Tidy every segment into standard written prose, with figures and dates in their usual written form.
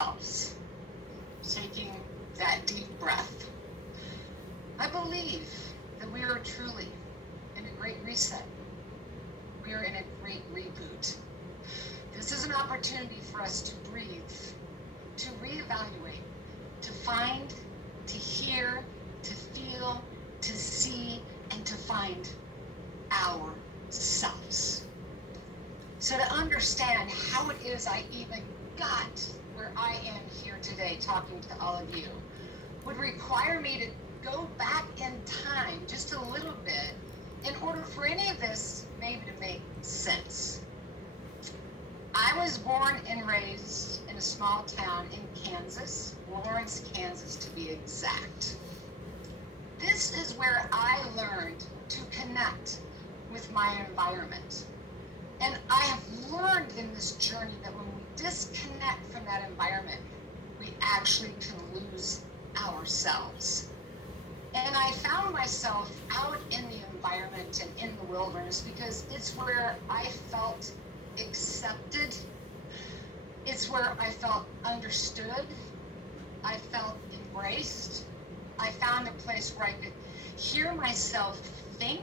ourselves, taking that deep breath. I believe that we are truly in a great reset. We are in a great reboot. This is an opportunity for us to breathe, to reevaluate, to find, to hear, to feel, to see, and to find ourselves. So to understand how it is I even got where I am here today talking to all of you would require me to go back in time just a little bit in order for any of this maybe to make sense. I was born and raised in a small town in Kansas, Lawrence, Kansas to be exact. This is where I learned to connect with my environment. And I have learned in this journey that when we disconnect from that environment, we actually can lose ourselves. And I found myself out in the environment and in the wilderness because it's where I felt accepted. It's where I felt understood. I felt embraced. I found a place where I could hear myself think,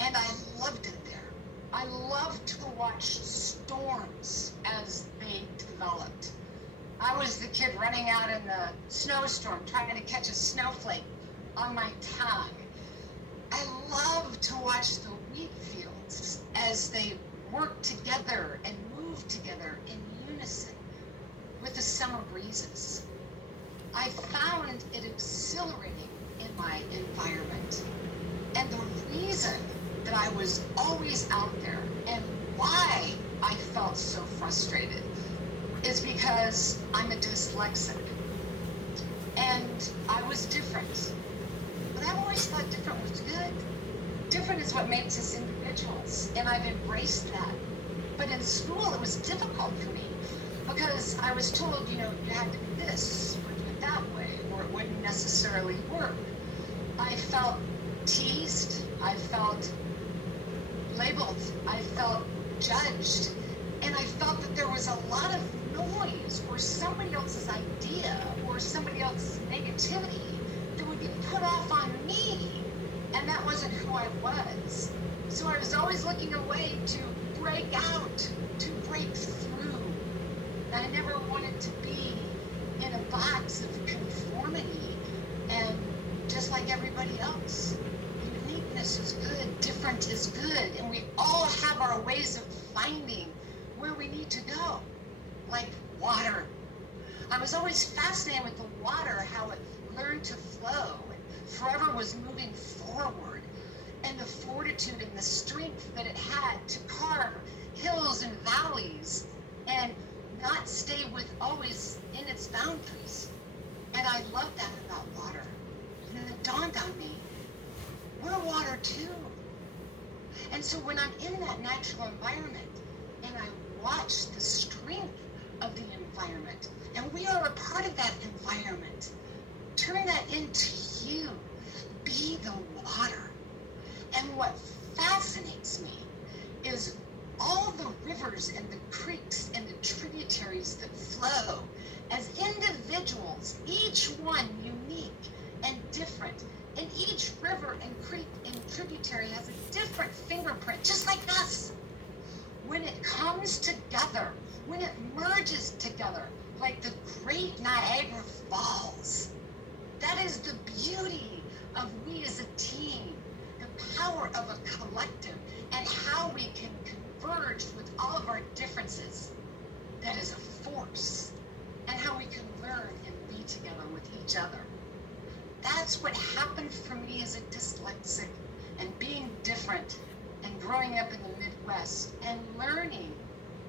and I loved it there. I loved to watch storms as they developed. I was the kid running out in the snowstorm trying to catch a snowflake on my tongue. I loved to watch the wheat fields as they worked together and moved together in unison with the summer breezes. I found it exhilarating in my environment. And the reason that I was always out there and why I felt so frustrated is because I'm a dyslexic. And I was different. But I've always thought different was good. Different is what makes us individuals, and I've embraced that. But in school, it was difficult for me because I was told, you had to do this or do it that way, or it wouldn't necessarily work. I felt teased. I felt labeled. I felt judged. And I felt that there was a lot of noise or somebody else's idea or somebody else's negativity that would be put off on me. And that wasn't who I was. So I was always looking away to break out, to break through. I never wanted to be in a box of conformity and just like everybody else. Uniqueness is good, different is good, and we all have our ways of finding where we need to go, like water. I was always fascinated with the water, how it learned to flow and forever was moving forward, and the fortitude and the strength that it had to carve hills and valleys and not stay with always in its boundaries. And I love that about water. And then it dawned on me, we're water too. And so when I'm in that natural environment and I watch the strength of the environment, and we are a part of that environment, turn that into you. Be the water. And what fascinates me is all the rivers and the creeks and the tributaries that flow as individuals, each one unique and different. And each river and creek and tributary has a different fingerprint, just like us. When it comes together, when it merges together, like the great Niagara Falls, that is the beauty of we as a team, the power of a collective, and how we can converge with all of our differences. That is a force, and how we can learn and be together with each other. That's what happened for me as a dyslexic and being different and growing up in the Midwest and learning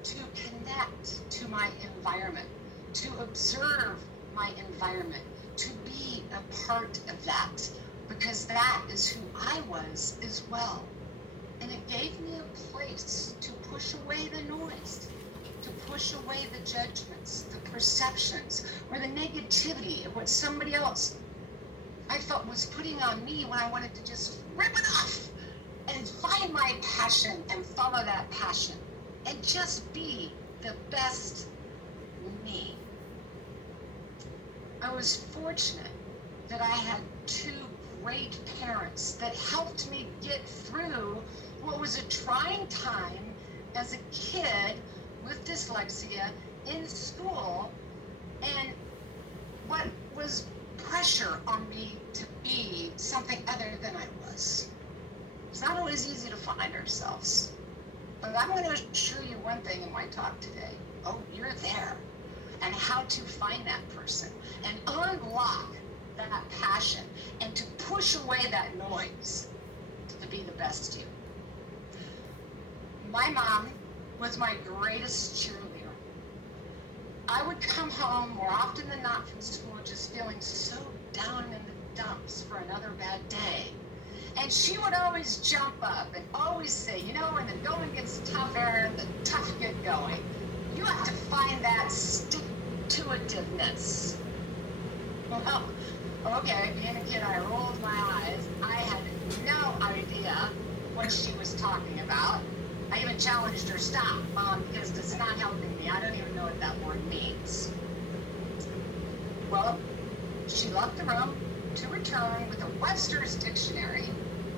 to connect to my environment, to observe my environment, to be a part of that, because that is who I was as well. And it gave me a place to push away the noise, to push away the judgments, the perceptions, or the negativity of what somebody else I felt was putting on me when I wanted to just rip it off and find my passion and follow that passion and just be the best me. I was fortunate that I had two great parents that helped me get through what was a trying time as a kid with dyslexia in school, and what was pressure on me to be something other than I was. It's not always easy to find ourselves, but I'm going to assure you one thing in my talk today. Oh, you're there. And how to find that person and unlock that passion and to push away that noise to be the best you. My mom was my greatest cheerleader. I would come home more often than not from school just feeling so down in the dumps for another bad day. And she would always jump up and always say, you know, when the going gets tough, Erin, the tough get going. You have to find that stick-to-itiveness. Well, okay, being a kid, I rolled my eyes. I had no idea what she was talking about. I even challenged her, stop, Mom, because it's not helping me. I don't even know what that word means. Well, she left the room to return with a Webster's dictionary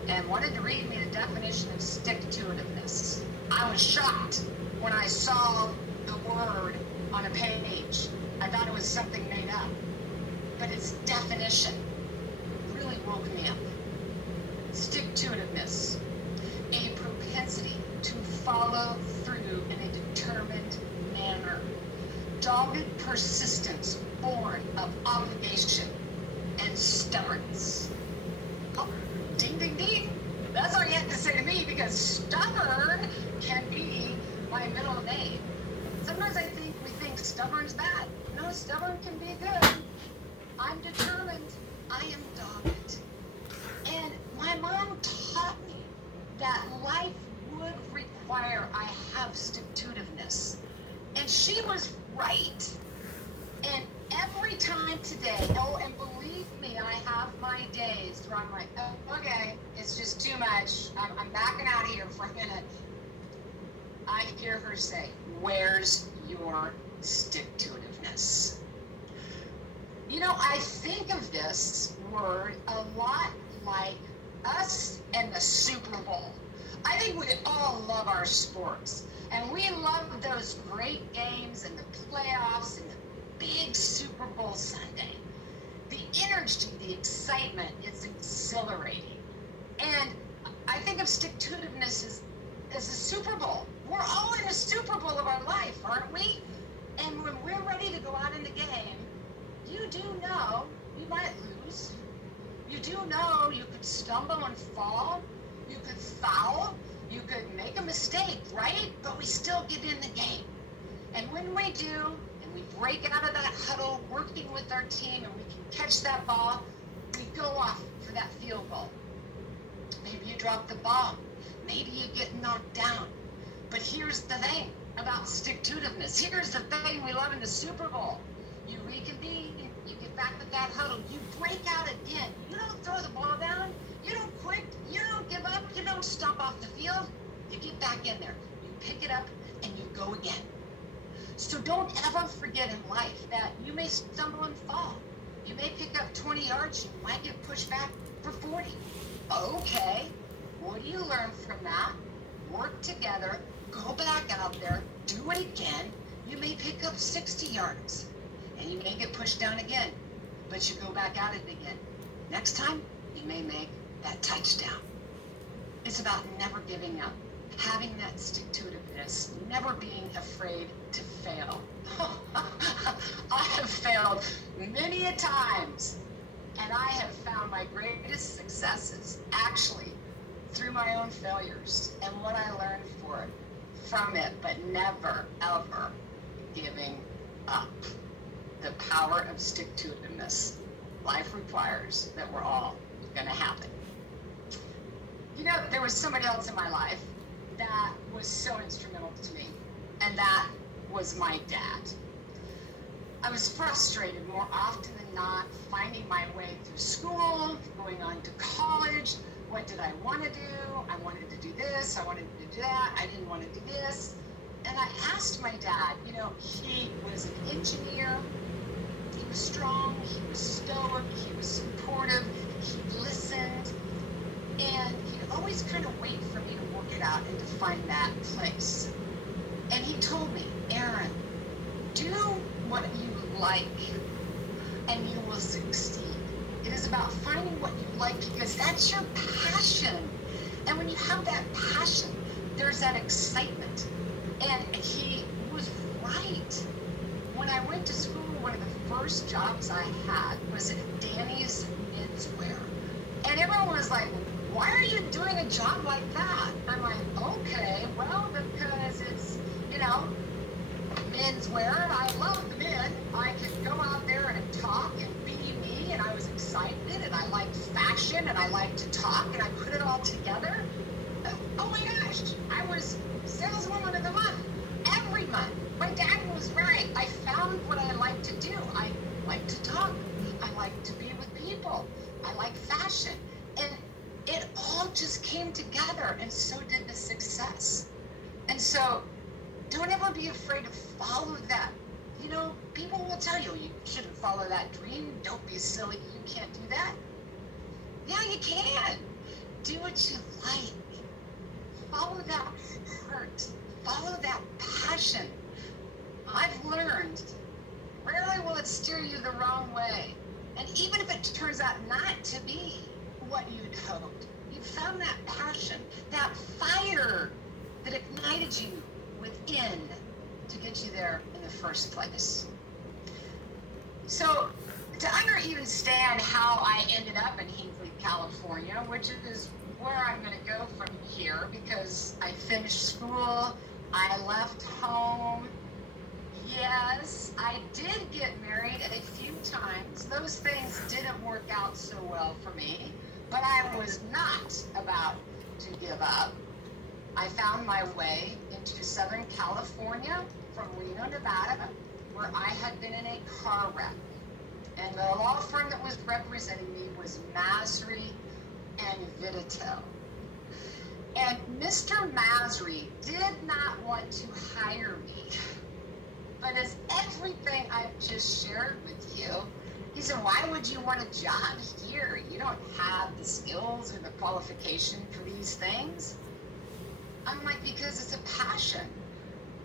and wanted to read me the definition of stick-to-itiveness. I was shocked when I saw the word on a page. I thought it was something made up, but its definition really woke me up. Stick-to-itiveness, a propensity to follow through in a determined manner. Dogged persistence born of obligation and stubbornness. Oh, ding, ding, ding. That's all you have to say to me, because stubborn can be my middle name. Sometimes I think we think stubborn's bad. No, stubborn can be good. I'm determined. I am dogged. And my mom taught me that life would require I have stick-to-itiveness. And she was right. And every time today, oh, and believe me, I have my days where I'm like, oh, okay, it's just too much. I'm backing out here for a minute. I hear her say, where's your stick-to-itiveness? You know, I think of this word a lot like us and the Super Bowl. I think we all love our sports, and we love those great games and the playoffs and the big Super Bowl Sunday. The energy, the excitement, it's exhilarating. And I think of stick-to-itiveness as a Super Bowl. We're all in a Super Bowl of our life, aren't we? And when we're ready to go out in the game, you do know you might lose. You do know you could stumble and fall. You could foul. You could make a mistake, right? But we still get in the game. And when we do, and we break out of that huddle, working with our team, and we can catch that ball, we go off for that field goal. Maybe you drop the ball. Maybe you get knocked down. But here's the thing about stick-to-itiveness. Here's the thing we love in the Super Bowl. You reconvene, you get back with that huddle, you break out again. You don't throw the ball down, you don't quit, you don't give up, you don't stomp off the field. You get back in there, you pick it up, and you go again. So don't ever forget in life that you may stumble and fall. You may pick up 20 yards, you might get pushed back for 40. Okay, what do you learn from that? Work together, go back out there, do it again. You may pick up 60 yards, and you may get pushed down again, but you go back at it again. Next time, you may make that touchdown. It's about never giving up, having that stick-to-itiveness, never being afraid to fail. I have failed many a times, and I have found my greatest successes actually through my own failures and what I learned from it, but never, ever giving up. The power of stick-to-itiveness. Life requires that we're all going to happen. You know, there was somebody else in my life that was so instrumental to me, and that was my dad. I was frustrated more often than not, finding my way through school, going on to college. What did I want to do? I wanted to do this, I wanted to do that, I didn't want to do this. And I asked my dad, he was an engineer, he was strong, he was stoic, he was supportive, he listened, and he'd always kind of wait for me to work it out and to find that place. And he told me, Erin, do what you like and you will succeed. It is about finding what you like because that's your passion. And when you have that passion, there's that excitement. And he was right. When I went to school, one of the first jobs I had was at Danny's Menswear. And everyone was like, why are you doing a job like that? I'm like, okay, well, because it's, menswear, and I love the men. I could go out there and talk and be me, and I was excited, and I liked fashion, and I liked to talk, and I put it all together. Oh my gosh, I was saleswoman of the month every month. My dad was right. I found what I like to do. I like to talk. I like to be with people. I like fashion. And it all just came together, and so did the success. And so don't ever be afraid to follow that. People will tell you, you shouldn't follow that dream. Don't be silly. You can't do that. Yeah, you can. Do what you like. Follow that heart. Follow that passion. I've learned, rarely will it steer you the wrong way. And even if it turns out not to be what you'd hoped, you found that passion, that fire that ignited you within to get you there in the first place. So to even stand how I ended up in Hinckley, California, which is where I'm going to go from here, because I finished school, I left home. Yes, I did get married a few times. Those things didn't work out so well for me, but I was not about to give up. I found my way into Southern California from Reno, Nevada, where I had been in a car wreck. And the law firm that was representing me was Masri and Vidito. And Mr. Masri did not want to hire me. But as everything I've just shared with you, he said, why would you want a job here? You don't have the skills or the qualification for these things. I'm like, because it's a passion.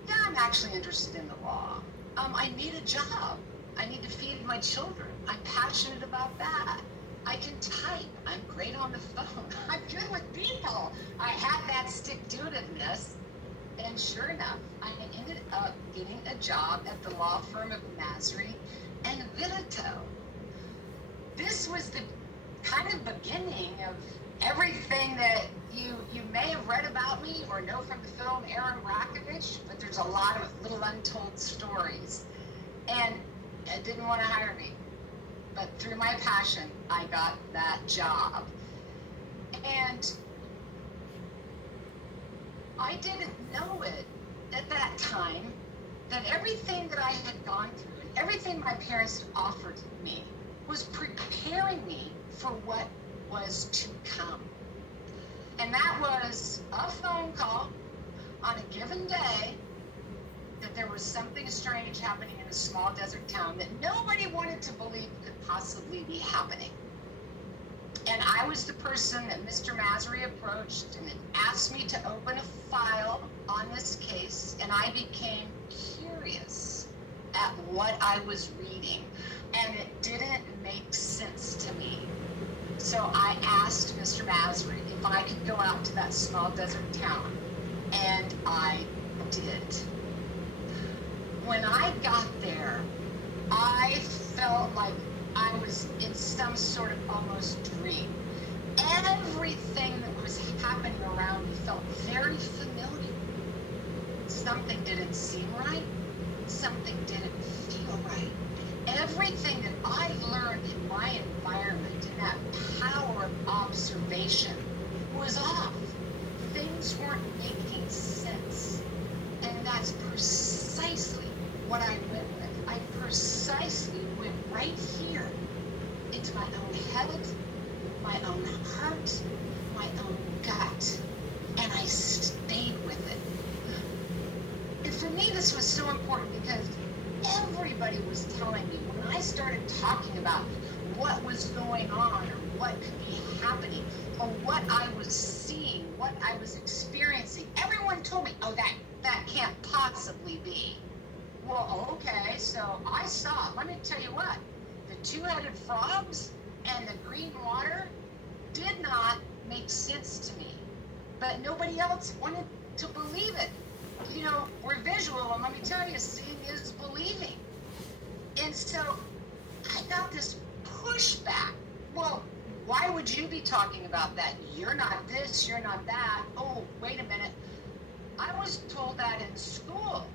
Yeah, I'm actually interested in the law. I need a job. I need to feed my children. I'm passionate about that. I can type. I'm great on the phone. I'm good with people. I had that stick-to-itiveness. And sure enough, I ended up getting a job at the law firm of Masri and Vidito. This was the kind of beginning of everything that you may have read about me or know from the film Erin, Brockovich, but there's a lot of little untold stories. And it didn't want to hire me. But through my passion, I got that job. And I didn't know it at that time that everything that I had gone through and everything my parents had offered me was preparing me for what was to come. And that was a phone call on a given day that there was something strange happening in a small desert town that nobody wanted to believe could possibly be happening. And I was the person that Mr. Masri approached and asked me to open a file on this case, and I became curious at what I was reading, and it didn't make sense to me. So I asked Mr. Masri if I could go out to that small desert town, and I did. When I got there, I felt like I was in some sort of almost dream. Everything that was happening around me felt very familiar. Something didn't seem right. Something didn't feel right. Everything that I learned in my environment, in that power of observation, was off. Things weren't making sense. And that's precisely what I went with. I precisely went right here into my own head, my own heart, my own gut, and I stayed with it. In me, this was so important because everybody was telling me when I started talking about what was going on or what could be happening or what I was seeing, what I was experiencing, everyone told me, oh, that can't possibly be. Well, okay, so I saw, let me tell you what, the two-headed frogs and the green water did not make sense to me, but nobody else wanted to believe it. You know, we're visual, and let me tell you, seeing is believing. And so I got this pushback. Well, why would you be talking about that? You're not this, you're not that. Oh, wait a minute. I was told that in school,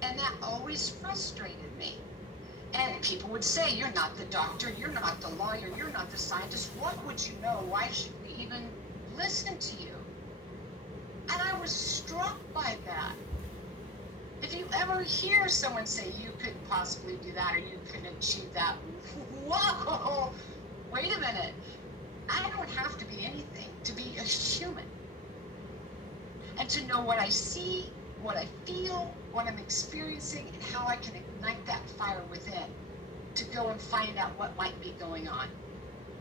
and that always frustrated me. And people would say, you're not the doctor, you're not the lawyer, you're not the scientist. What would you know? Why should we even listen to you? And I was struck by that. If you ever hear someone say you couldn't possibly do that or you couldn't achieve that, whoa, wait a minute. I don't have to be anything to be a human. And to know what I see, what I feel, what I'm experiencing, and how I can ignite that fire within to go and find out what might be going on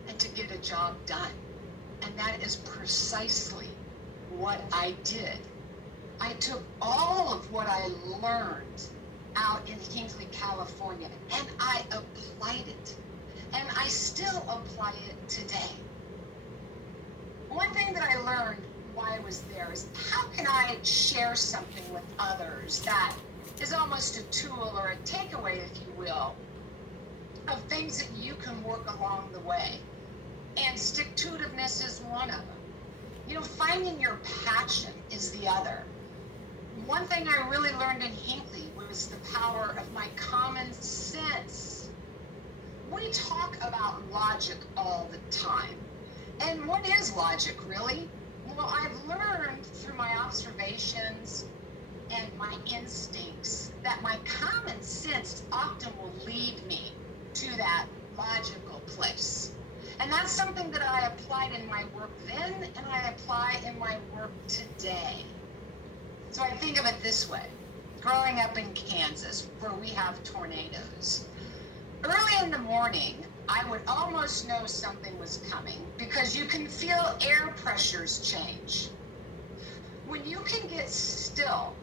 and to get a job done. And that is precisely what I did. I took all of what I learned out in Hinckley, California, and I applied it. And I still apply it today. One thing that I learned while I was there is how can I share something with others that is almost a tool or a takeaway, if you will, of things that you can work along the way. And stick-to-itiveness is one of them. You know, finding your passion is the other. One thing I really learned in Hinckley was the power of my common sense. We talk about logic all the time. And what is logic, really? Well, I've learned through my observations and my instincts that my common sense often will lead me to that logical place. And that's something that I applied in my work then, and I apply in my work today. So I think of it this way. Growing up in Kansas, where we have tornadoes, early in the morning, I would almost know something was coming because you can feel air pressures change. When you can get still,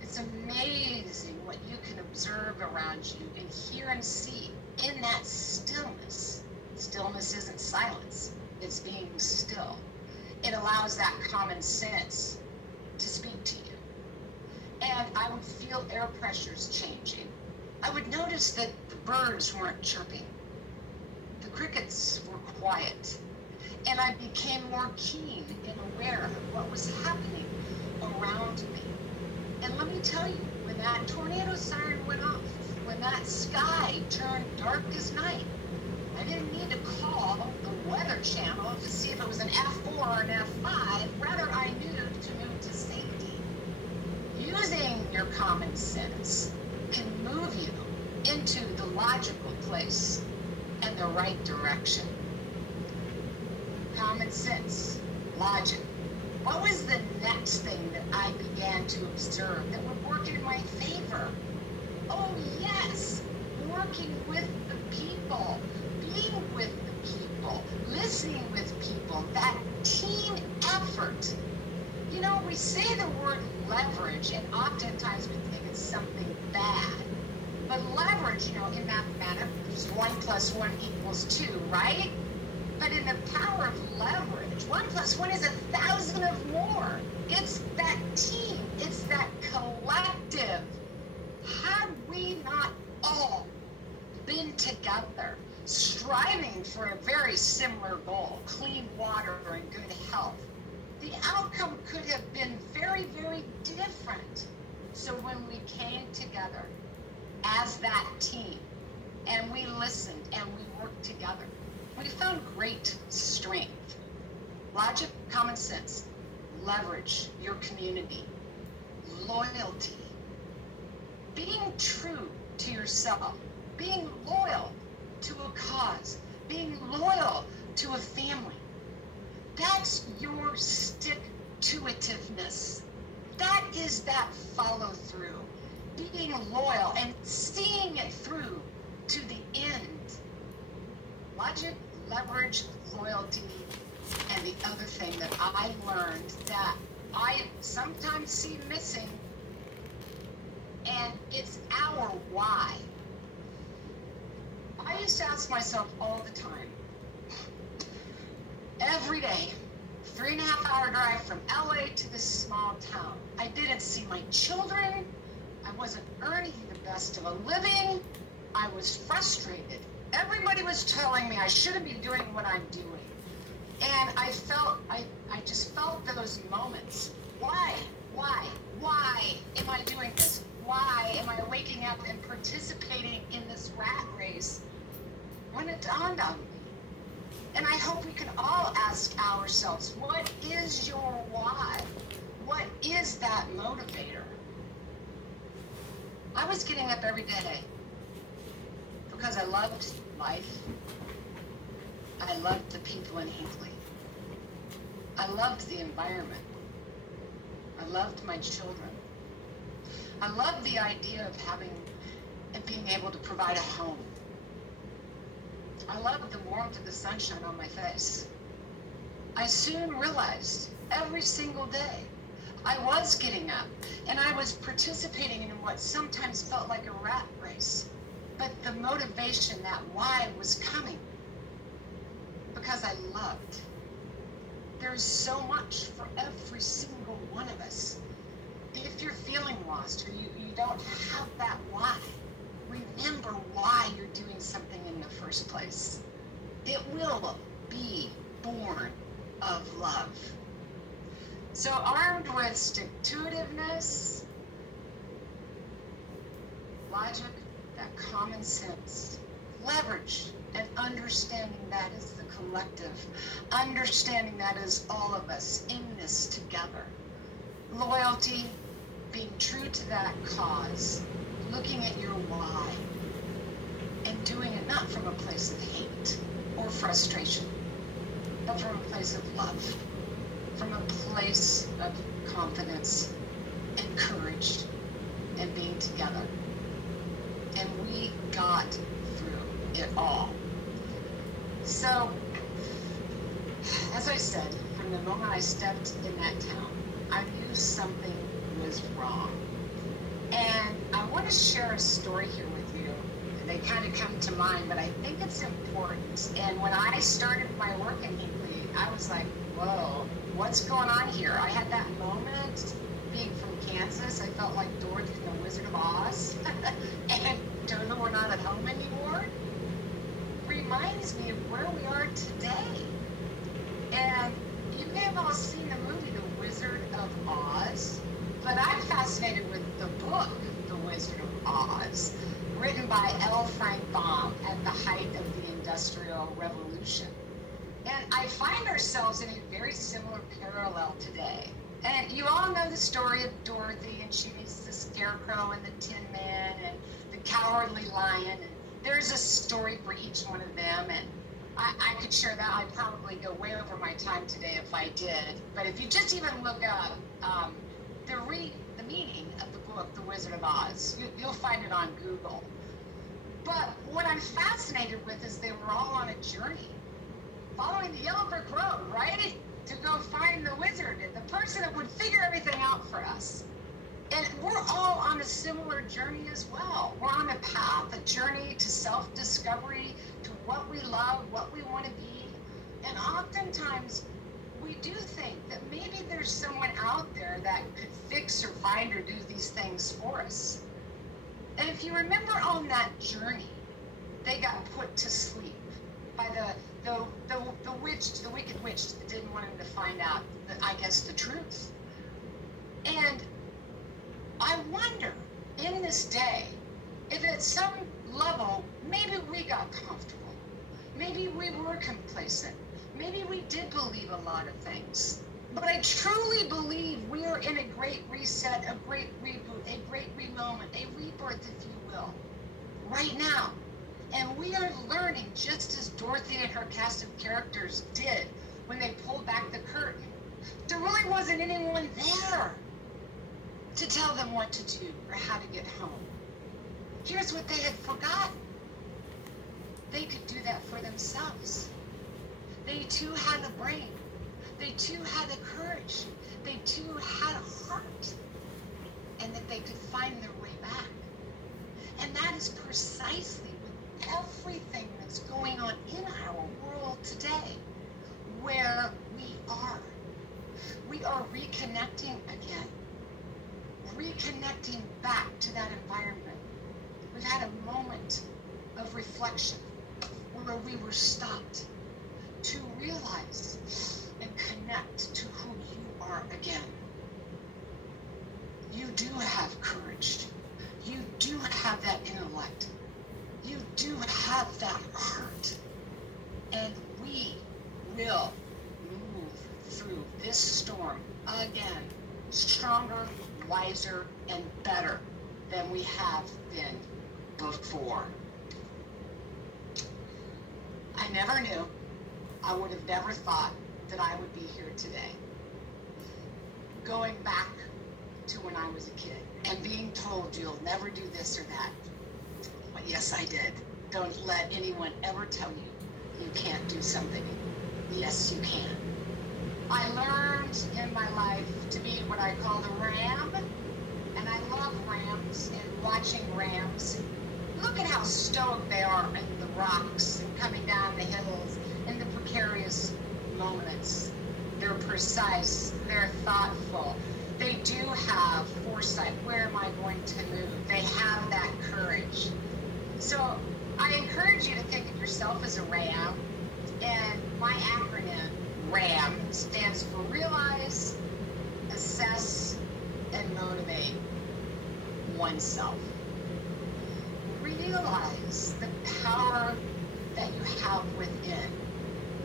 it's amazing what you can observe around you and hear and see in that stillness. Stillness isn't silence, it's being still. It allows that common sense to speak to you. And I would feel air pressures changing. I would notice that the birds weren't chirping. The crickets were quiet. And I became more keen and aware of what was happening around me. And let me tell you, when that tornado siren went off, when that sky turned dark as night, I didn't need to call the Weather Channel to see if it was an F4 or an F5. Rather, I knew to move to safety. Using your common sense can move you into the logical place and the right direction. Common sense, logic. What was the next thing that I began to observe that would work in my favor? Oh yes, working with the people, being with the people, listening with people, that team effort. You know, we say the word leverage, and oftentimes we think it's something bad. But leverage, you know, in mathematics, 1 + 1 = 2, right? But in the power of leverage, 1 + 1 is 1,000 of more. It's that team. It's that collective. Had we not all been together, striving for a very similar goal, clean water and good health, the outcome could have been very, very different. So when we came together as that team, and we listened and we worked together, we found great strength. Logic, common sense, leverage your community, loyalty, being true to yourself, being loyal to a cause, being loyal to a family. That's your stick-to-itiveness. That is that follow-through. being loyal and seeing it through to the end. Logic, leverage, loyalty, and the other thing that I learned that I sometimes see missing, and it's our why. I used to ask myself all the time, every day, 3.5-hour drive from LA to this small town. I didn't see my children. I wasn't earning the best of a living. I was frustrated. Everybody was telling me I shouldn't be doing what I'm doing. And I just felt those moments. Why am I doing this? Why am I waking up and participating in this rat race? When it dawned on me. And I hope we can all ask ourselves, what is your why? What is that motivator? I was getting up every day because I loved life. I loved the people in Hinckley. I loved the environment. I loved my children. I loved the idea of having and being able to provide a home. I loved the warmth of the sunshine on my face. I soon realized every single day I was getting up and I was participating in what sometimes felt like a rat race. But the motivation, that why, was coming because I loved. There's so much for every single one of us. If you're feeling lost or you don't have that why, remember why you're doing something in the first place. It will be born of love. So armed with stick-to-itiveness, logic, that common sense, leverage, and understanding that is the collective, understanding that is all of us in this together. Loyalty, being true to that cause, looking at your why, and doing it not from a place of hate or frustration, but from a place of love, from a place of confidence and courage and being together. And we got through it all. So, as I said, from the moment I stepped in that town, I knew something was wrong. And I want to share a story here with you. They kind of come to mind, but I think it's important. And when I started my work in Hinckley, I was like, whoa, what's going on here? I had that moment being from Kansas. I felt like Dorothy from the Wizard of Oz. And though we're not at home anymore, reminds me of where we are today. And you may have all seen the movie The Wizard of Oz, but I'm fascinated with the book The Wizard of Oz, written by L. Frank Baum at the height of the Industrial Revolution. And I find ourselves in a very similar parallel today. And you all know the story of Dorothy, and she meets the Scarecrow and the Tin Man and the Cowardly Lion. And there's a story for each one of them. And I could share that. I'd probably go way over my time today if I did. But if you just even look up the meaning of the book, The Wizard of Oz, you'll find it on Google. But what I'm fascinated with is they were all on a journey, following the yellow brick road, right? To go find the wizard, the person that would figure everything out for us. And we're all on a similar journey as well. We're on a path, a journey to self-discovery, to what we love, what we want to be. And oftentimes, we do think that maybe there's someone out there that could fix or find or do these things for us. And if you remember on that journey, they got put to sleep by the wicked witch that didn't want him to find out, the truth. And I wonder, in this day, if at some level, maybe we got comfortable. Maybe we were complacent. Maybe we did believe a lot of things. But I truly believe we are in a great reset, a great reboot, a great moment, a rebirth, if you will, right now. And we are learning, just as Dorothy and her cast of characters did when they pulled back the curtain. There really wasn't anyone there. to tell them what to do or how to get home. Here's what they had forgotten. They could do that for themselves. They too had a brain. They too had the courage. They too had a heart. And that they could find their way back. And that is precisely with everything that's going on in our world today, where we are. We are reconnecting again. Reconnecting back to that environment. We've had a moment of reflection where we were stopped to realize and connect to who you are again. You do have courage. You do have that intellect. You do have that heart. And we will move through this storm again, stronger, wiser, and better than we have been before. I never knew. I would have never thought that I would be here today. Going back to when I was a kid and being told you'll never do this or that. But yes, I did. Don't let anyone ever tell you you can't do something. Yes, you can. I learned in my life to be what I call the ram, and I love rams and watching rams. Look at how stoic they are in the rocks and coming down the hills in the precarious moments. They're precise, they're thoughtful. They do have foresight. Where am I going to move? They have that courage. So I encourage you to think of yourself as a RAM, and my acronym RAM stands for Realize, Assess, and Motivate Oneself. Realize the power that you have within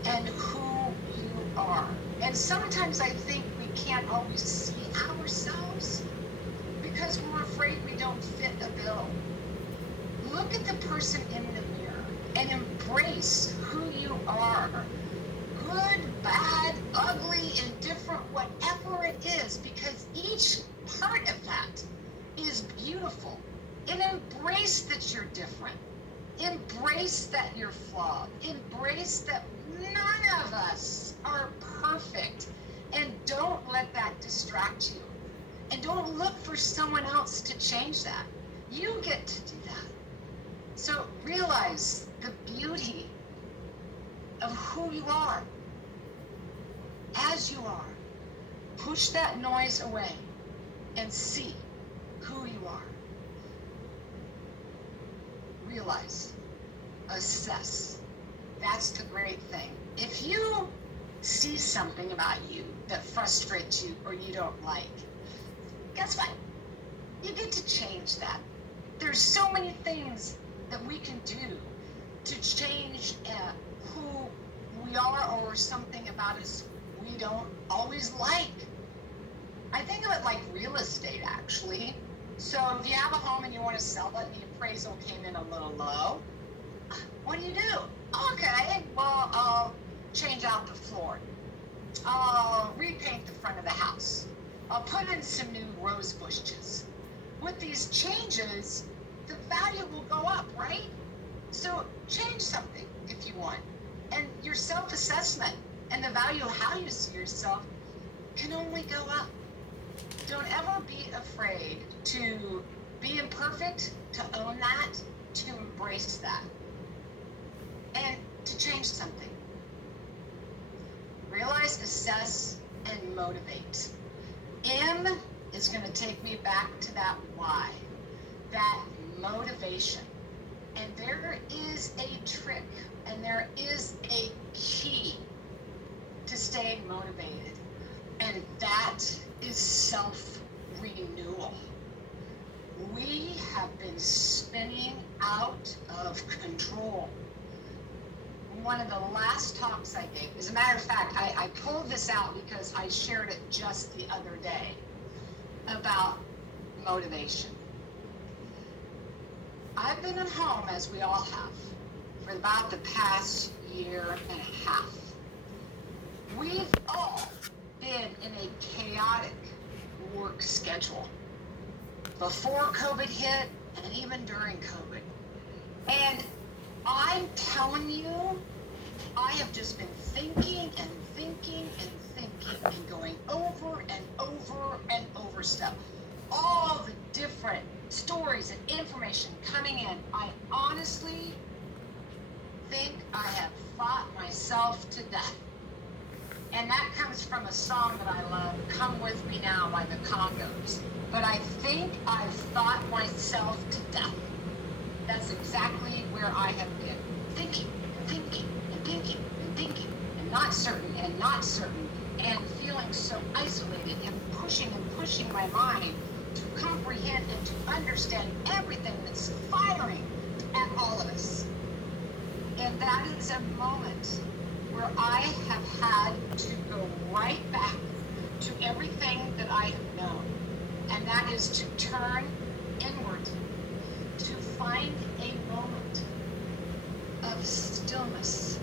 and who you are. And sometimes I think we can't always see ourselves because we're afraid we don't fit a bill. Look at the person in the mirror and embrace who you are. Good, bad, ugly, indifferent, whatever it is, because each part of that is beautiful. And embrace that you're different. Embrace that you're flawed. Embrace that none of us are perfect. And don't let that distract you. And don't look for someone else to change that. You get to do that. So realize the beauty of who you are. As you are. Push that noise away and see who you are. Realize. Assess. That's the great thing. If you see something about you that frustrates you or you don't like, guess what? You get to change that. There's so many things that we can do to change who we are or something about us we don't always like. I think of it like real estate, actually. So if you have a home and you want to sell it and the appraisal came in a little low, what do? Okay, well, I'll change out the floor. I'll repaint the front of the house. I'll put in some new rose bushes. With these changes, the value will go up, right? So change something if you want. And your self-assessment and the value of how you see yourself can only go up. Don't ever be afraid to be imperfect, to own that, to embrace that, and to change something. Realize, assess, and motivate. M is going to take me back to that why, that motivation. And there is a trick, and there is a key to staying motivated, and that is self-renewal. We have been spinning out of control. One of the last talks I gave, as a matter of fact, I pulled this out because I shared it just the other day about motivation. I've been at home, as we all have, for about the past year and a half. We've all been in a chaotic work schedule. before COVID hit, and even during COVID. And I'm telling you, I have just been thinking and thinking and thinking and going over and over and over stuff. All the different stories and information coming in. I honestly think I have thought myself to death. And that comes from a song that I love, Come With Me Now by the Congos. But I think I've thought myself to death. That's exactly where I have been. Thinking, and thinking, and thinking, and thinking, and not certain, and feeling so isolated, and pushing my mind to comprehend and to understand everything that's firing at all of us. And that is a moment where I have had to go right back to everything that I have known. And that is to turn inward, to find a moment of stillness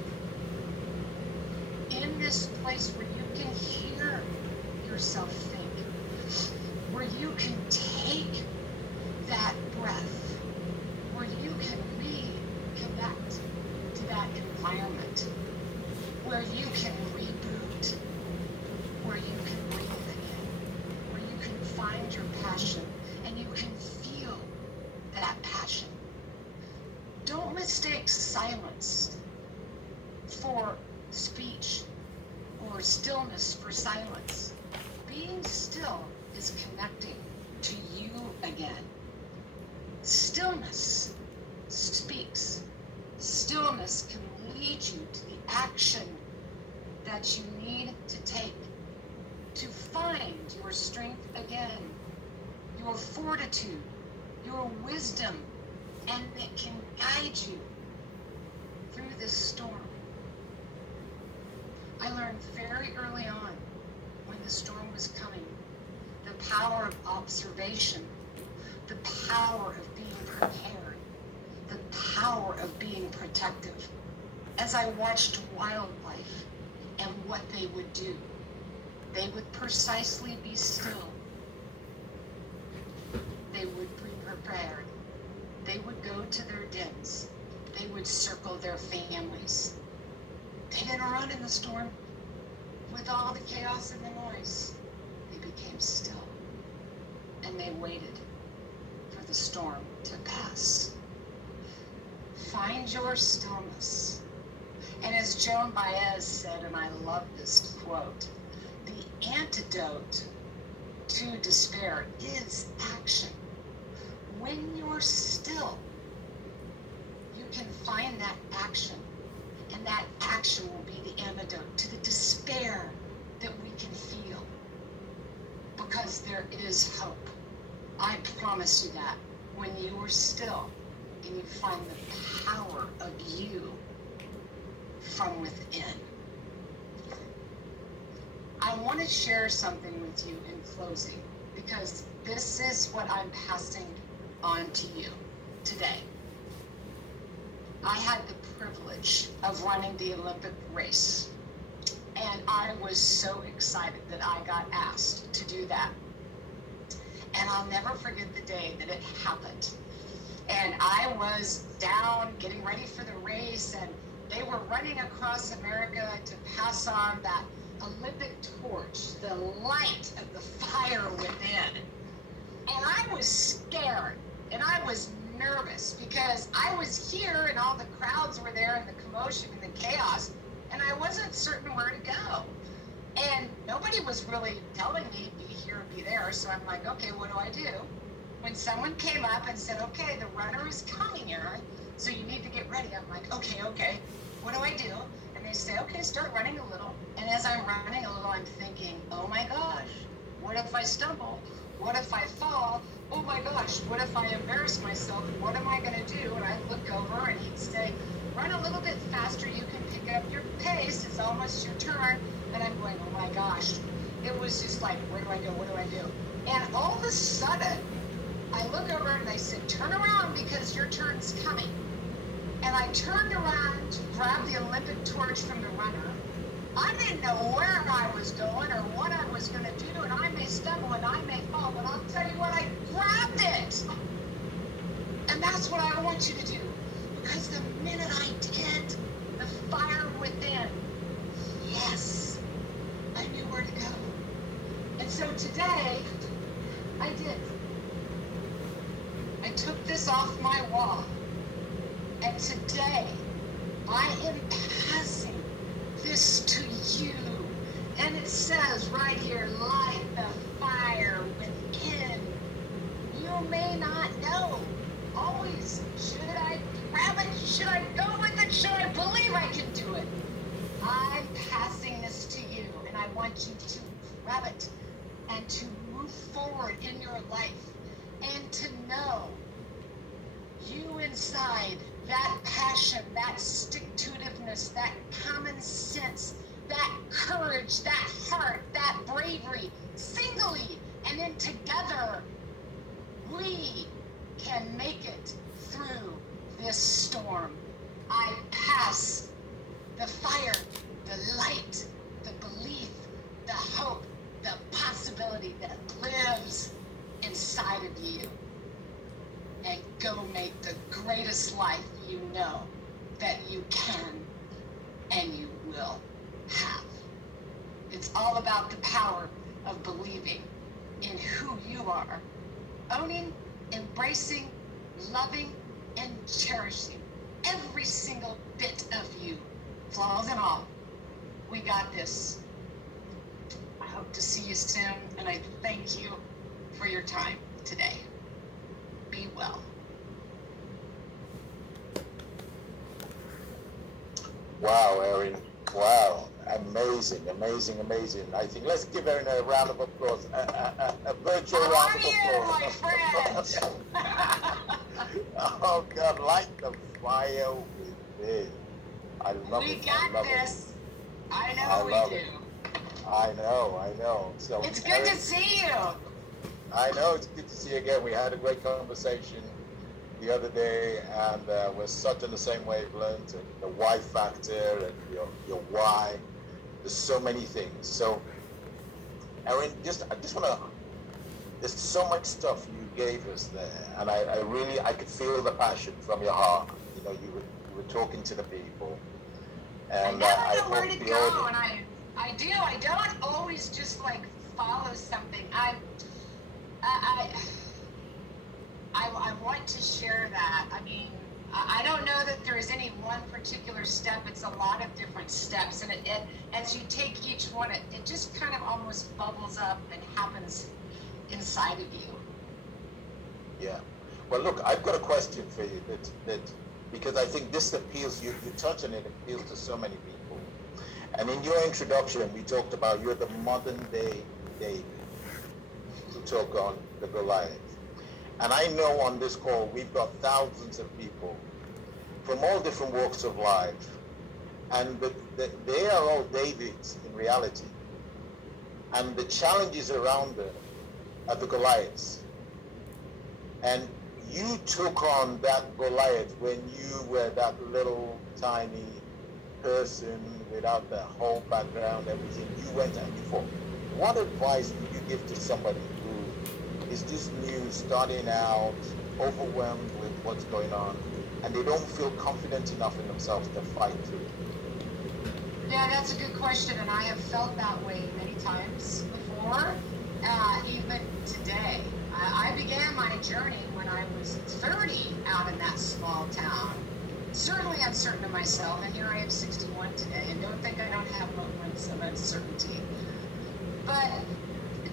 in this place where you can hear yourself think, where you can take that breath, where you can reconnect to that environment, where you can reboot, where you can breathe again, where you can find your passion and you can feel that passion. Don't mistake silence for speech or stillness for silence. Being still is connecting to you again. Stillness speaks. Stillness can lead you to the action that you need to take to find your strength again, your fortitude, your wisdom, and it can guide you through this storm. I learned very early on when the storm was coming, the power of observation, the power of being prepared, the power of being protective. As I watched wildlife and what they would do, they would precisely be still. They would be prepared. They would go to their dens. They would circle their families. They didn't run in the storm with all the chaos and the noise. They became still. And they waited for the storm to pass. Find your stillness. And as Joan Baez said, and I love this quote, the antidote to despair is action. When you're still, you can find that action, and that action will be the antidote to the despair that we can feel, because there is hope. I promise you that when you are still and you find the power of you from within. I want to share something with you in closing, because this is what I'm passing on to you today. I had the privilege of running the Olympic race, and I was so excited that I got asked to do that. And I'll never forget the day that it happened. And I was down getting ready for the race, and they were running across America to pass on that Olympic torch, the light of the fire within. And I was scared, and I was nervous, because I was here and all the crowds were there and the commotion and the chaos, and I wasn't certain where to go. And nobody was really telling me, be here and be there, so I'm like, okay, what do I do? When someone came up and said, okay, the runner is coming, Erin, so you need to get ready. I'm like, okay, what do I do? And they say, okay, start running a little. And as I'm running a little, I'm thinking, oh my gosh, what if I stumble? What if I fall? Oh my gosh, what if I embarrass myself? What am I going to do? And I look over and he'd say, run a little bit faster. You can pick up your pace. It's almost your turn. And I'm going, oh my gosh. It was just like, where do I go? What do I do? And all of a sudden, I look over and they said, turn around because your turn's coming. And I turned around to grab the Olympic torch from the runner. I didn't know where I was going or what I was going to do, and I may stumble and I may fall, but I'll tell you what, I grabbed it. And that's what I want you to do. Because the minute I did, the fire within, yes, I knew where to go. And so today, I did. I took this off my wall. And today, I am passing this to you. And it says right here, light the fire within. You may not know. Always, should I grab it? Should I go with it? Should I believe I can do it? I'm passing this to you, and I want you to grab it and to move forward in your life and to know you inside, that passion, that stick-to-itiveness, that common sense, that courage, that heart, that bravery, singly and then together, we can make it through this storm. I pass the fire, the light, the belief, the hope, the possibility that lives inside of you. And go make the greatest life you know that you can and you will have. It's all about the power of believing in who you are, owning, embracing, loving, and cherishing every single bit of you, flaws and all. We got this. I hope to see you soon, and I thank you for your time today. Be well. Wow, Erin. Wow. Amazing, amazing, amazing. I think let's give Erin a round of applause. A virtual round of applause. How are you, my friend? Oh, God, light the fire within. I love it. We got this. I know we do. I know. So it's good Erin, to see you. I know, it's good to see you again. We had a great conversation the other day, and we're such in the same wavelength, and the why factor, and your why. There's so many things. So, Erin, I just want to, there's so much stuff you gave us there, and I could feel the passion from your heart. You know, you were talking to the people. And I never know where to go, and I do. I don't always just like follow something. I want to share that. I mean, I don't know that there is any one particular step. It's a lot of different steps, and it as you take each one, it just kind of almost bubbles up and happens inside of you. Yeah. Well, look, I've got a question for you that because I think this appeals, you touch on it, appeals to so many people. And in your introduction, we talked about you're the modern day David who took on the Goliath. And I know on this call, we've got thousands of people from all different walks of life. And they are all Davids in reality. And the challenges around them are the Goliaths. And you took on that Goliath when you were that little tiny person without the whole background, everything. You went and you fought. What advice would you give to somebody who is just new, starting out, overwhelmed with what's going on, and they don't feel confident enough in themselves to fight through it? Yeah, that's a good question, and I have felt that way many times before, even today. I began my journey when I was 30 out in that small town, certainly uncertain of myself, and here I am 61 today, and don't think I don't have moments of uncertainty. But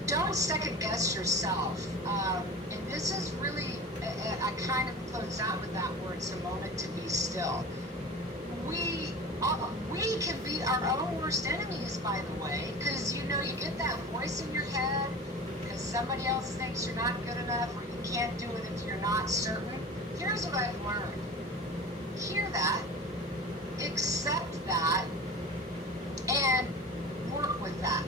don't second guess yourself, and this is really, I kind of close out with that word, it's a moment to be still. We can be our own worst enemies, by the way, because you get that voice in your head because somebody else thinks you're not good enough or you can't do it if you're not certain. Here's what I've learned. Hear that, accept that, and work with that.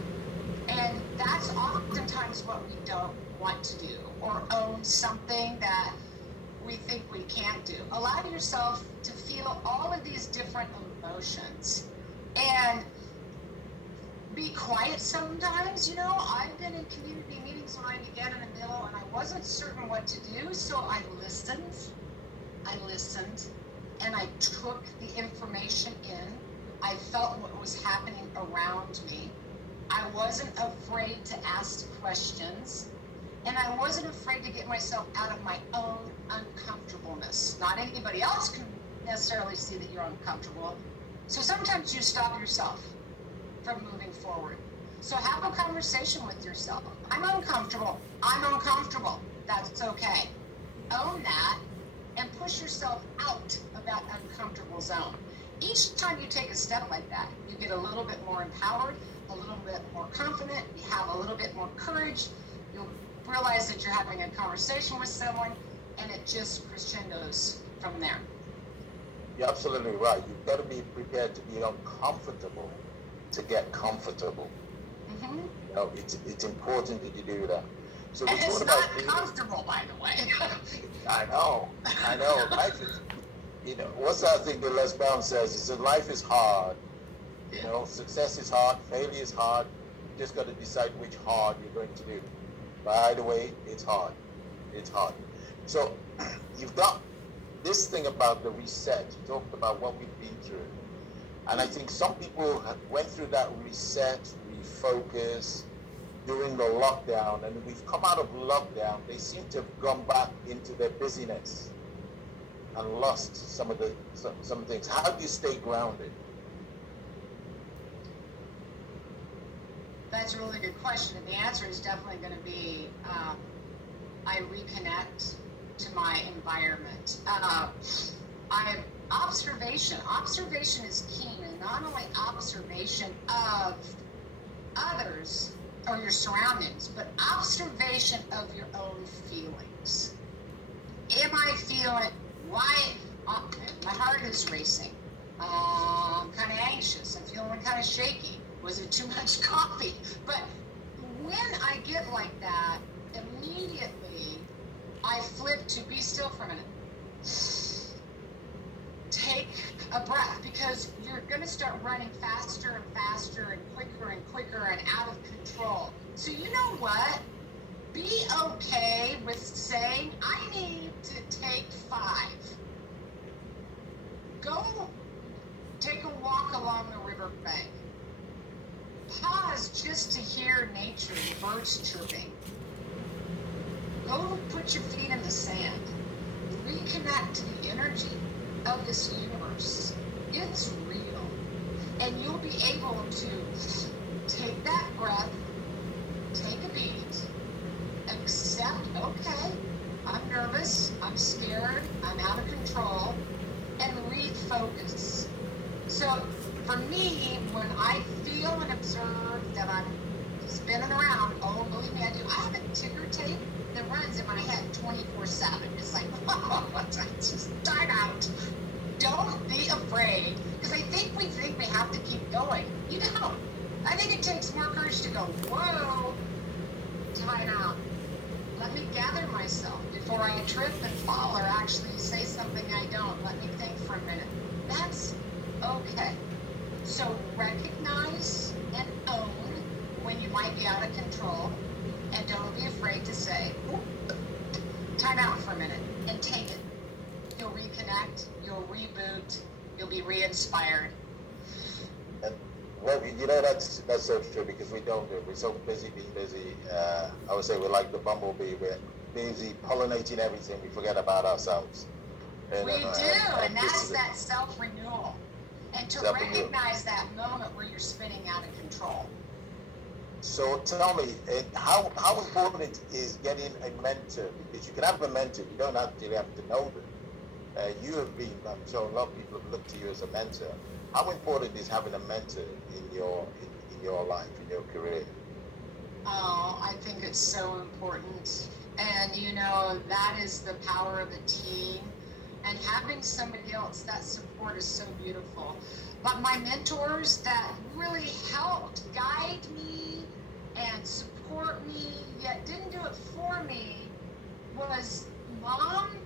And that's oftentimes what we don't want to do, or own something that we think we can't do. Allow yourself to feel all of these different emotions. And be quiet sometimes. You know, I've been in community meetings when I get in the middle and I wasn't certain what to do, so I listened, and I took the information in. I felt what was happening around me. I wasn't afraid to ask questions, and I wasn't afraid to get myself out of my own uncomfortableness. Not anybody else can necessarily see that you're uncomfortable, so sometimes you stop yourself from moving forward. So have a conversation with yourself. I'm uncomfortable. That's okay. Own that and push yourself out of that uncomfortable zone. Each time you take a step like that, you get a little bit more empowered, a little bit more confident, you have a little bit more courage, you'll realize that you're having a conversation with someone, and it just crescendos from there. You're absolutely right. You've got to be prepared to be uncomfortable to get comfortable. Mm-hmm. You know, it's important that you do that. So And we're it's talking not about comfortable, by the way. I know. Life is, you know, what's that thing that Les Brown says? He said, life is hard. You know, success is hard, failure is hard. You just got to decide which hard you're going to do. By the way, it's hard. It's hard. So you've got this thing about the reset. You talked about what we've been through. And I think some people went through that reset, refocus during the lockdown, and we've come out of lockdown. They seem to have gone back into their busyness and lost some things. How do you stay grounded? That's a really good question. And the answer is definitely going to be I reconnect to my environment. Observation is key, and not only observation of others or your surroundings, but observation of your own feelings. Am I feeling, why, my heart is racing, I'm kind of anxious, I'm feeling kind of shaky, was it too much coffee? But when I get like that, immediately I flip to be still for a minute. Take a breath, because you're going to start running faster and faster and quicker and out of control. So you know what? Be okay with saying, I need to take 5. Go take a walk along the river bank. Pause just to hear nature, the birds chirping. Go put your feet in the sand. Reconnect to the energy of this universe. It's real. And you'll be able to take that breath, take a beat, accept, okay, I'm nervous, I'm scared, I'm out of control, and refocus. So for me, when I feel and observe that I'm spinning around, oh, believe me, I do. I have a ticker tape that runs in my head 24/7. It's like, oh, just time out. Don't be afraid, because I think we have to keep going. You don't. I think it takes more courage to go, whoa, time out. Let me gather myself before I trip and fall, or actually say something I don't. Let me think for a minute. That's okay. So recognize and own when you might be out of control, and don't be afraid to say, time out for a minute, and take it. You'll reconnect, you'll reboot, you'll be re-inspired. And well, you know, that's so true, because we don't do it. We're so busy being busy. I would say we're like the bumblebee. We're busy pollinating everything. We forget about ourselves. And, We do, and that's that self-renewal. And to recognize that moment where you're spinning out of control. So tell me, how important is getting a mentor? Because you can have a mentor, you don't actually have to know them. You have been, I'm sure a lot of people have looked to you as a mentor. How important is having a mentor in your life, in your career? Oh, I think it's so important. And you know, that is the power of a team. And having somebody else, that support is so beautiful. But my mentors that really helped guide me and support me, yet didn't do it for me, was Mom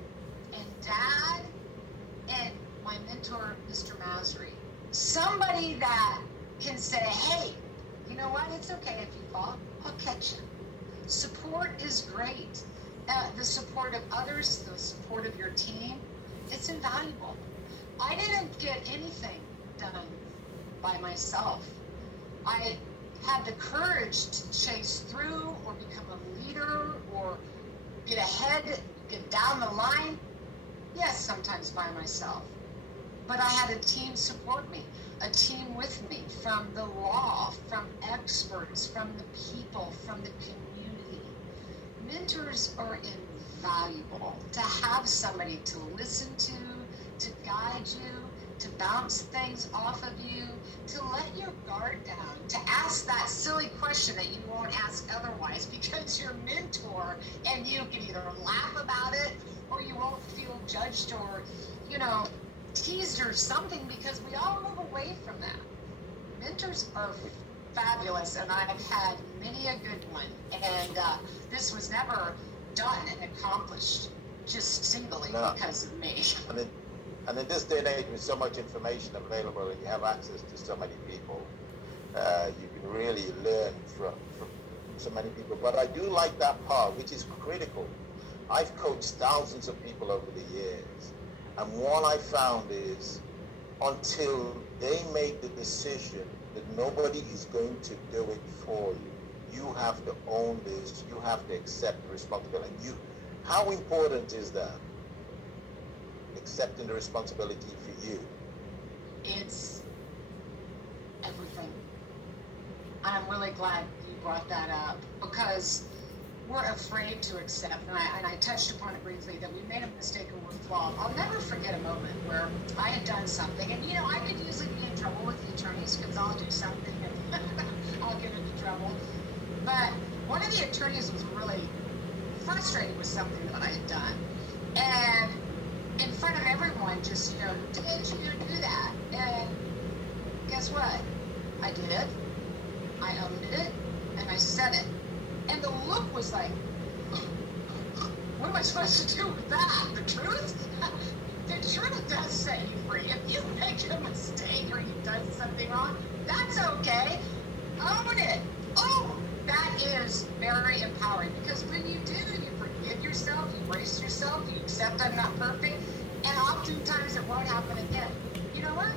and Dad and my mentor, Mr. Masri. Somebody that can say, hey, You know what? It's okay if you fall. I'll catch you. Support is great. The support of others, the support of your team, it's invaluable. I didn't get anything done by myself. I had the courage to chase through or become a leader or get ahead, get down the line. Yes, sometimes by myself. But I had a team support me, a team with me from the law, from experts, from the people, from the community. Mentors are invaluable. To have somebody to listen to guide you, to bounce things off of you, to let your guard down, to ask that silly question that you won't ask otherwise because you're a mentor and you can either laugh about it or you won't feel judged or, teased or something because we all move away from that. Mentors are fabulous and I've had many a good one. And this was never done and accomplished just singly because of me. And in this day and age, with so much information available and you have access to so many people, you can really learn from so many people. But I do like that part, which is critical. I've coached thousands of people over the years. And what I found is until they make the decision that nobody is going to do it for you, you have to own this, you have to accept the responsibility. How important is that? Accepting the responsibility for you. It's everything. I'm really glad you brought that up because we're afraid to accept, and I touched upon it briefly, that we made a mistake and we're flawed. I'll never forget a moment where I had done something, and I could usually be in trouble with the attorneys because I'll do something and I'll get into trouble. But one of the attorneys was really frustrated with something that I had done. And in front of everyone, just, did you do that? And guess what? I did it. I owned it, and I said it. And the look was like, what am I supposed to do with that? The truth? The truth does set you free. If you make a mistake or you've done something wrong, that's okay. Own it. Oh, that is very empowering because when you do, you forgive yourself, you brace yourself, you accept I'm not perfect, and oftentimes it won't happen again. You know what?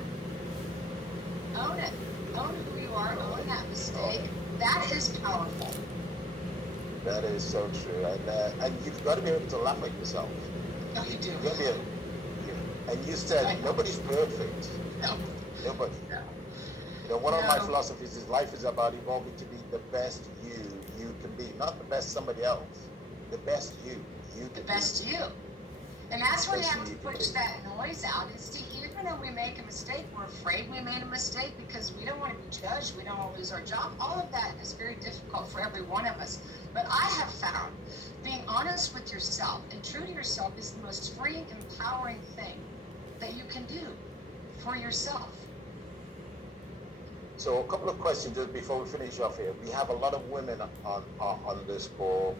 Own it. Own who you are. Own that mistake. That is powerful. That is so true, and you've got to be able to laugh at yourself. No, you do. You've got to be able, and you said nobody's perfect. No. Nobody. No. One of my philosophies is life is about evolving to be the best you can be, not the best somebody else. The best you can the best be. you. And that's where you have to push that noise out. Is to, even though we make a mistake, we're afraid we made a mistake because we don't want to be judged, we don't want to lose our job. All of that is very difficult for every one of us. But I have found being honest with yourself and true to yourself is the most freeing, empowering thing that you can do for yourself. So a couple of questions just before we finish off here. We have a lot of women on this call.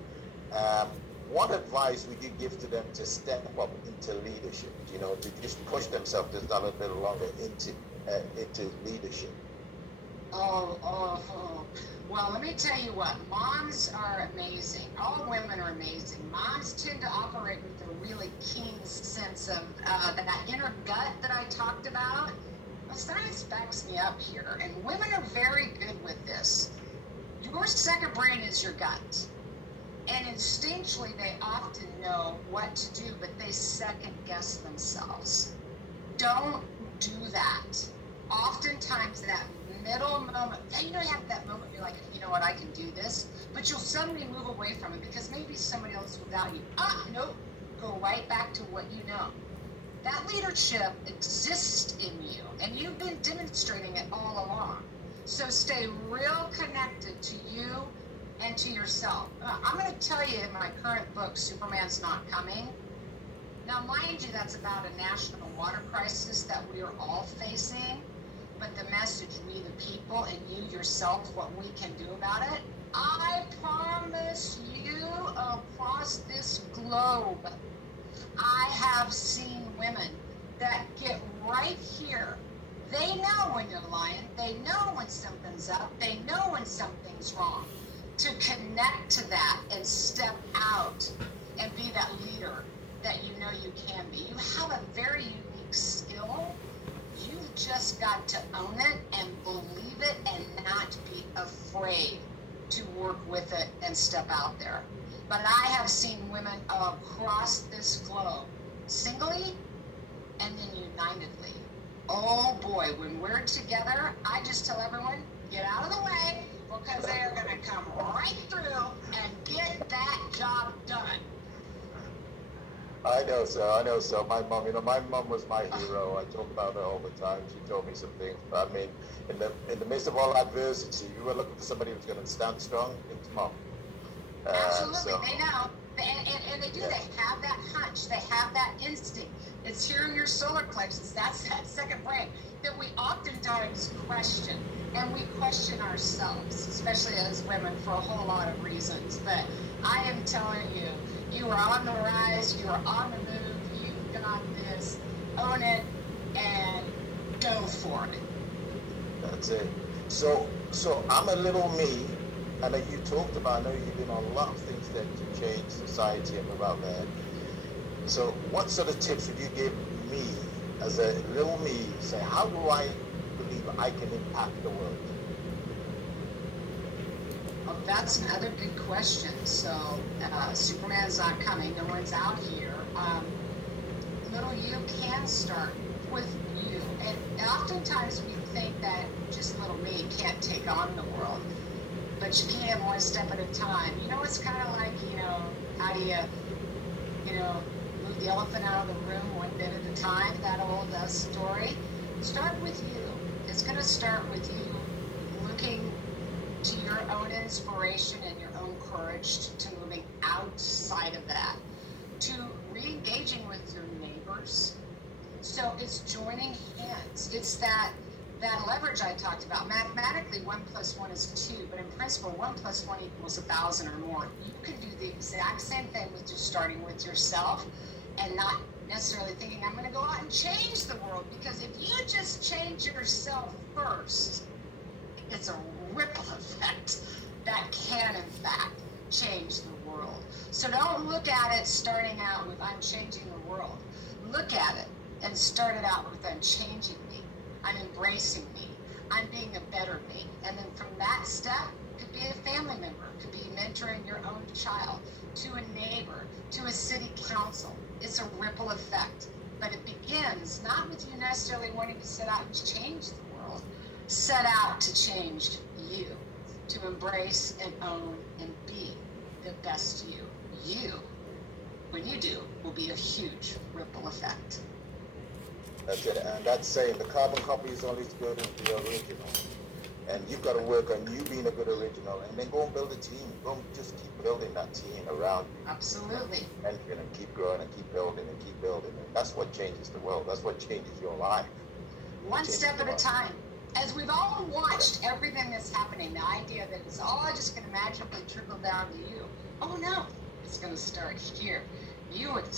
What advice would you give to them to step up into leadership? To just push themselves just a little bit longer into leadership. Well, let me tell you what. Moms are amazing. All women are amazing. Moms tend to operate with a really keen sense of that inner gut that I talked about. Well, science backs me up here, and women are very good with this. Your second brain is your gut. And instinctually, they often know what to do, but they second guess themselves. Don't do that. Oftentimes, that middle moment, you have that moment, you're like, you know what, I can do this, but you'll suddenly move away from it because maybe somebody else without you. Nope, go right back to what you know. That leadership exists in you, and you've been demonstrating it all along. So stay real connected to you and to yourself. I'm going to tell you in my current book, Superman's Not Coming. Now, mind you, that's about a national water crisis that we are all facing, but the message, we the people, and you yourself, what we can do about it, I promise you, across this globe, I have seen women that get right here They know when you're lying. They know when something's up. They know when something's wrong. To connect to that and step out and be that leader that you know you can be. You have a very unique skill. You've just got to own it and believe it and not be afraid to work with it and step out there. But I have seen women across this globe, singly and then unitedly. Oh boy, when we're together, I just tell everyone, get out of the way, because they are going to come right through and get that job done. I know so. My mom was my hero. I talk about her all the time. She told me some things. But I mean, in the midst of all adversity, you were looking for somebody who's going to stand strong. It's mom. Absolutely, they know. And they do. Yeah. They have that hunch. They have that instinct. It's here in your solar plexus. That's that second brain that we oftentimes question. And we question ourselves, especially as women, for a whole lot of reasons. But I am telling you, you are on the rise. You are on the move. You've got this. Own it and go for it. That's it. So I'm a little me. And you talked about, I know you've been on a lot of things there to change society and move out there. So what sort of tips would you give me as a little me? Say, how do I believe I can impact the world? Well, that's another good question. So Superman's not coming. No one's out here. Little you can start with you. And oftentimes we think that just little me can't take on the world. But you can one step at a time. You know, it's kind of like, how do you move the elephant out of the room one bit at a time, that old story. Start with you. It's going to start with you looking to your own inspiration and your own courage to moving outside of that, to re-engaging with your neighbors. So it's joining hands. It's that leverage I talked about. Mathematically, 1 + 1 is 2, but in principle, 1 + 1 = 1,000 or more. You can do the exact same thing with just starting with yourself and not necessarily thinking, I'm going to go out and change the world, because if you just change yourself first, it's a ripple effect that can, in fact, change the world. So don't look at it starting out with, I'm changing the world. Look at it and start it out with, I'm changing me. I'm embracing me. I'm being a better me. And then from that step, could be a family member, could be mentoring your own child, to a neighbor, to a city council. It's a ripple effect. But it begins not with you necessarily wanting to set out and change the world. Set out to change you, to embrace and own and be the best you. You, when you do, will be a huge ripple effect. That's it. And that's saying the carbon copy is only as good as the original. And you've got to work on you being a good original, and then go and build a team. Go and just keep building that team around you. Absolutely. And keep growing and keep building and keep building. And that's what changes the world. That's what changes your life. One step at a time. As we've all watched everything that's happening, the idea that it's all just going to magically trickle down to you. Oh no, it's going to start here. You are the